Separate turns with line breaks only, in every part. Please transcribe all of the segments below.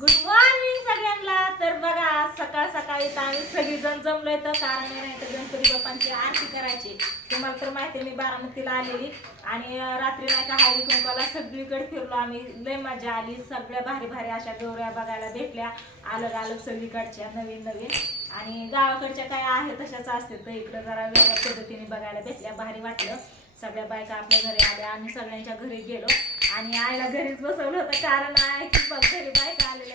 Good morning सगळ्यांना. तर बघा आज सकाळ सकाळी तर आम्ही सगळीजण जमलोय तर कारण आहे नाही तर गणपती बाप्पांची आरती करायची. तुम्हाला तर माहिती मी बारामतीला आलेली. आणि रात्री नाही का हळदी कुंकाला सगळीकडे फिरलो आम्ही. लय मजा आली. सगळ्या भारी भारी अशा गौऱ्या बघायला भेटल्या. अलग अलग सगळीकडच्या नवीन नवीन. आणि गावाकडच्या काय आहे तशाच असते तर इकडं जरा वेगळ्या पद्धतीने बघायला भेटल्या. भारी वाटलं. सगळ्या बायका आपल्या घरी आल्या. आम्ही सगळ्यांच्या घरी गेलो. आणि आईला घरीच बसवलं होतं. कारण आहे की बघ घरी बायका आले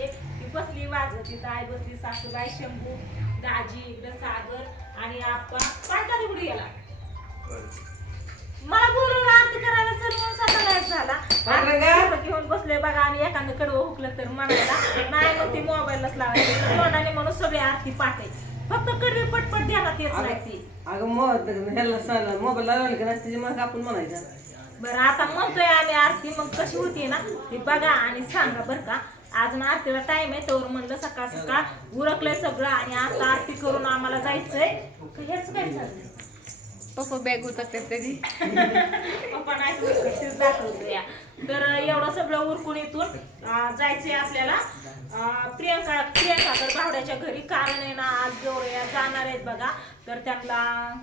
करायची ती बसली वाजत तिथं आई बसली सासूबाई शंभू दाजी इकडं सागर आणि आप्पा. पांढरा तिकडे गेला मला बोलून आरती करायला चल म्हणून गायब झाला. घेऊन बसले बघा आणि एखादं कडवं हुकलं तर म्हणायला. नाही मग ती मोबाईलच लावायची. तोंडाने म्हणून सगळी आरती पाठायची. फक्त कडवी पटपट ध्यानात येत नाही ती
अगं मग ह्याला सांगा मोबाईल लावला की त्याची मग आपण म्हणायचं.
बरं आता म्हणतोय आम्ही आरती मग कशी होती ना? ती बघा आणि सांगा बरं का आज ना आरतीला टाइम आहे तर म्हणलं सकाळ सकाळ उरकलंय सगळं आणि आता आरती करून आम्हाला जायचंय. हेच काय चाललंय?
पप्पा बॅग उतरतात त्याची
पप्पा नाही तेच दाखवतो या तर एवढं सगळं उरकून इथून अं, जायचंय आपल्याला. अं, प्रियंका प्रियंका तर भावड्याच्या घरी कारण आहे ना आज गौरया जाणार आहेत बघा. तर त्यांना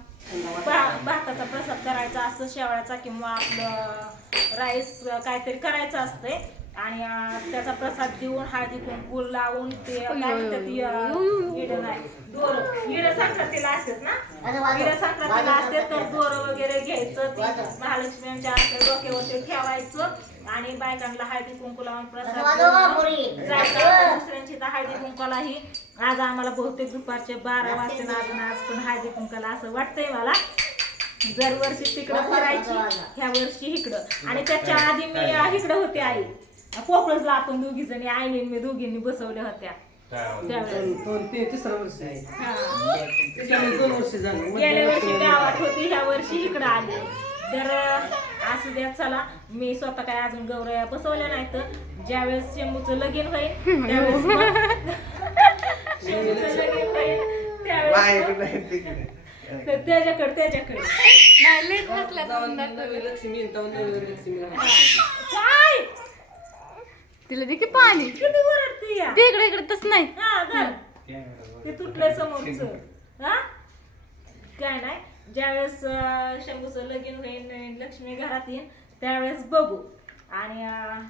भा- भाताचा प्रसाद करायचा असतो शेवळ्याचा किंवा आपलं राईस काहीतरी करायचं असतंय. आणि त्याचा प्रसाद देऊन हळदी कुंकू लावून ते काय संक्रांतीला असतात ना? संक्रांतीला असते तर दोर वगैरे घ्यायचं ते महालक्ष्मीच्या ठेवायचं आणि बायकांना हळदी कुंकू लावून प्रसाद देऊन जायचं. आता दुसऱ्यांची तर हळदी कुंकालाही आज आम्हाला बहुतेक दुपारचे बारा वाजते. अजून आज पण हळदी कुंकाला असं वाटतंय मला. दरवर्षी तिकडं फिरायची ह्या वर्षी इकडं. आणि त्याच्या आधी मी इकडं होते आई. पोपळजला आपण दोघी जणी आईने मी दोघींनी बसवल्या होत्या. त्यावेळेस.
दोन दोन ते तिसरं वर्ष आहे.
हा.
तिसरं दोन वर्ष झालं.
गेल्या वर्षी गावात होती ह्या वर्षी इकडं आली. तर असू द्या चला. मी स्वतः काय अजून गौरया बसवल्या नाही तर ज्यावेळेस शेंबूचं लगीन होईल त्यावेळेस मग- शेंबूचं लगीन होईल त्यावेळेस तर त्याच्याकडे त्याच्याकडे.
नाही लई हसला
जाऊन
तोंडात.
नवी लक्ष्मी आणि तेव्हा लक्ष्मी
काय?
तिला दे की पाणी.
किती ओरडते या?
ते इकडे इकडे तस नाही.
हा धर. ते तुटलंय समोरच. हा? काय नाही. ज्यावेळेस अं, शंभूचं लगीन होईल आणि लक्ष्मी घरात येईन त्यावेळेस बघू. आणि अं,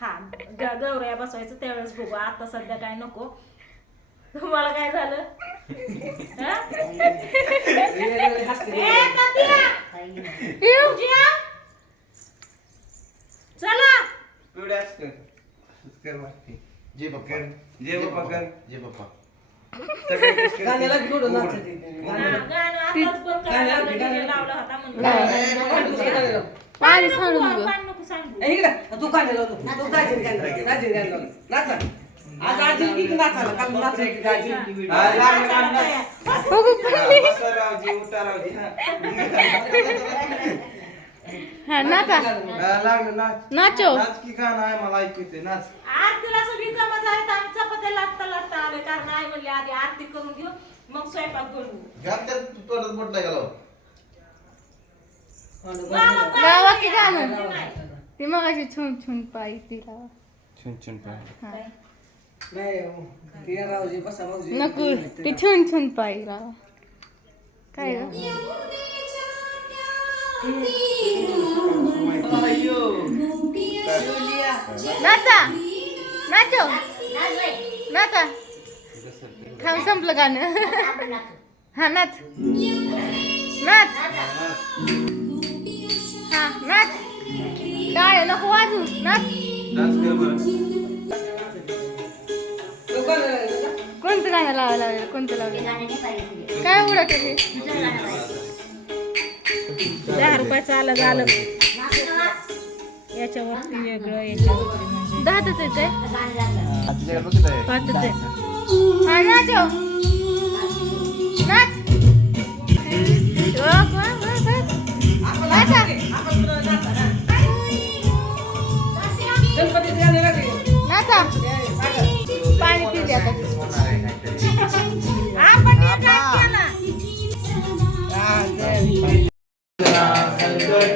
हा ग- गौरया बसवायचं त्यावेळेस बघू. आता सध्या काय नको. तुम्हाला काय झालं? हा? ए, तात्या! पूजा! चला.
जे बाप्पा.
जे बाप्पा कर.
जे बाप्पा.
गाण्याला थोडं नाचत.
पाणी
नको,
सांडू नको.
पाणी नको सांडू.
इकडे तू गाण्याला. तू. गाणं लावलं. नाचा. आज काल की
हा,
नाचा.
लागलं नाच.
नाचो.
नाच की गाणं आहे मला ऐकू येते नाच.
आरतीला सगळी जमा झाली आम्ही चपात्या लागता लागता आले कारण आई म्हणली आधी आरती करून घेऊ मग स्वयंपाक बनवू.
घाल त्यात तोंडात बोट नाही घालावं.
मामा काय
गावा
नाही,
की गाणं?
आरती नाही.
ती मग अशी छुन छुन पाय तिला
छुन छुन पाय.
हा.
नाही हो. ती रावजी बसा भाऊजी
नको. ती छुन छुन पाय राव काय ग?
अय्यो
नाचा. नाचो नाचा. थांब संपलं गाणं. हा नाच. नाच. हा नाच. काय नको वाजू नाच. कोणतं गाणं लावायला लावलेलं कोणतं लावलं काय उडत ते?
दहा रुपयाचं आलं झालं. याच्यावरती वेगळं याच्यावरती म्हणजे.
दहातच येते
पाचच आहे.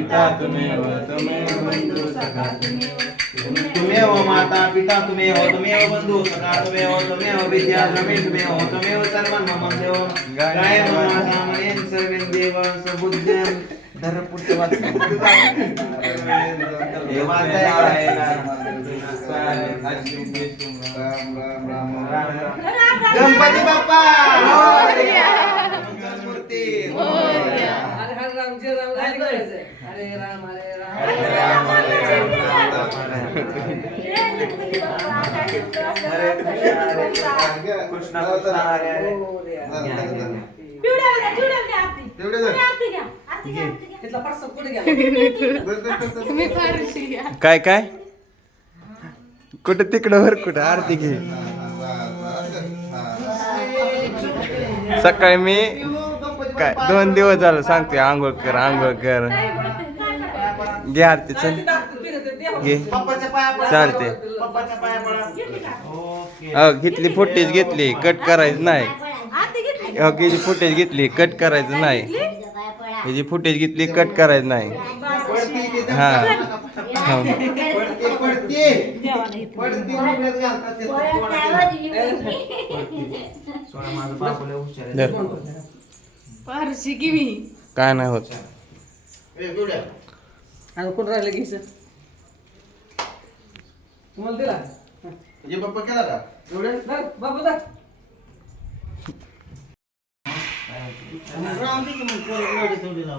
पिता तुम्हेव तुम्हेव बंधू सखा तुम्हेव माता पिता तुम्हेव तुम्हेव बंधू सखा तुम्हेव तुम्हेव विद्या द्रविण तुम्हेव तुम्हेव सर्वं मम देव गाय माता मनेन सर्वेन देवांस बुद्ध्यं धर पुढचं वाच हे वाचाय गणपती बाप्पा मंगलमूर्ती
राम गाणी राम. राम
कृष्ण कृष्ण हरे हरे.
तिथला कुठे गेला
तुम्ही फारशी घ्या.
काय काय? कुठं तिकडं वर कुठं? आरती घे. सकाळी मी काय? दोन दिवस झालं सांगतोय आंघोळ कर आंघोळ कर. घे आरती चल. घे. चालते. हो घेतली फुटेज घेतली कट करायचं नाही. हो हिची फुटेज घेतली कट करायचं नाही. हिची फुटेज घेतली कट करायचं नाही.
तिथं.
हा.
फारशी की मी.
काय नाही होत.
कुठं राहिलं घ्यायचं तुम्हाला दिला?
तुझे पप्पा केला का? एवढे?
बाबू धर.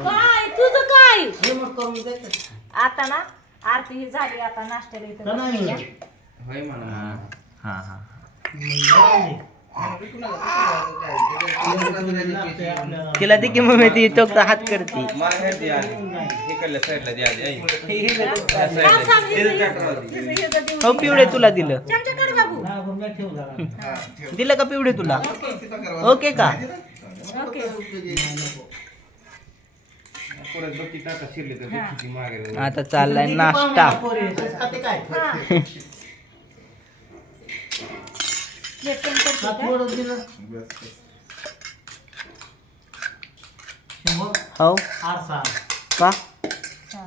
काय? तुझं काय? आता ना आरती ही झाली आता नाश्त्याला इथं.
हा हा
तिला दे की मम्मी ती चौक हात करते. हो पिवडे तुला दिलं. दिलं का पिवडे तुला? ओके का?
आता
चाललाय नाश्ता. की टाका शिरली तर देखीची मागे राहू.
आता चाललाय नाश्ता
हा. प्लेट कमी करते का?
हो का
हा.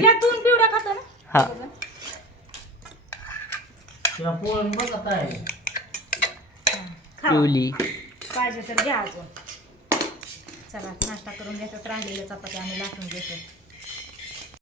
यातून पिवळा खाता ना
हा
खा.
पिवली
पाहिजे तर घ्या अजून चला नाश्ता करून घेतात राहिलेल्या चपात्या आम्ही लाटून घेतो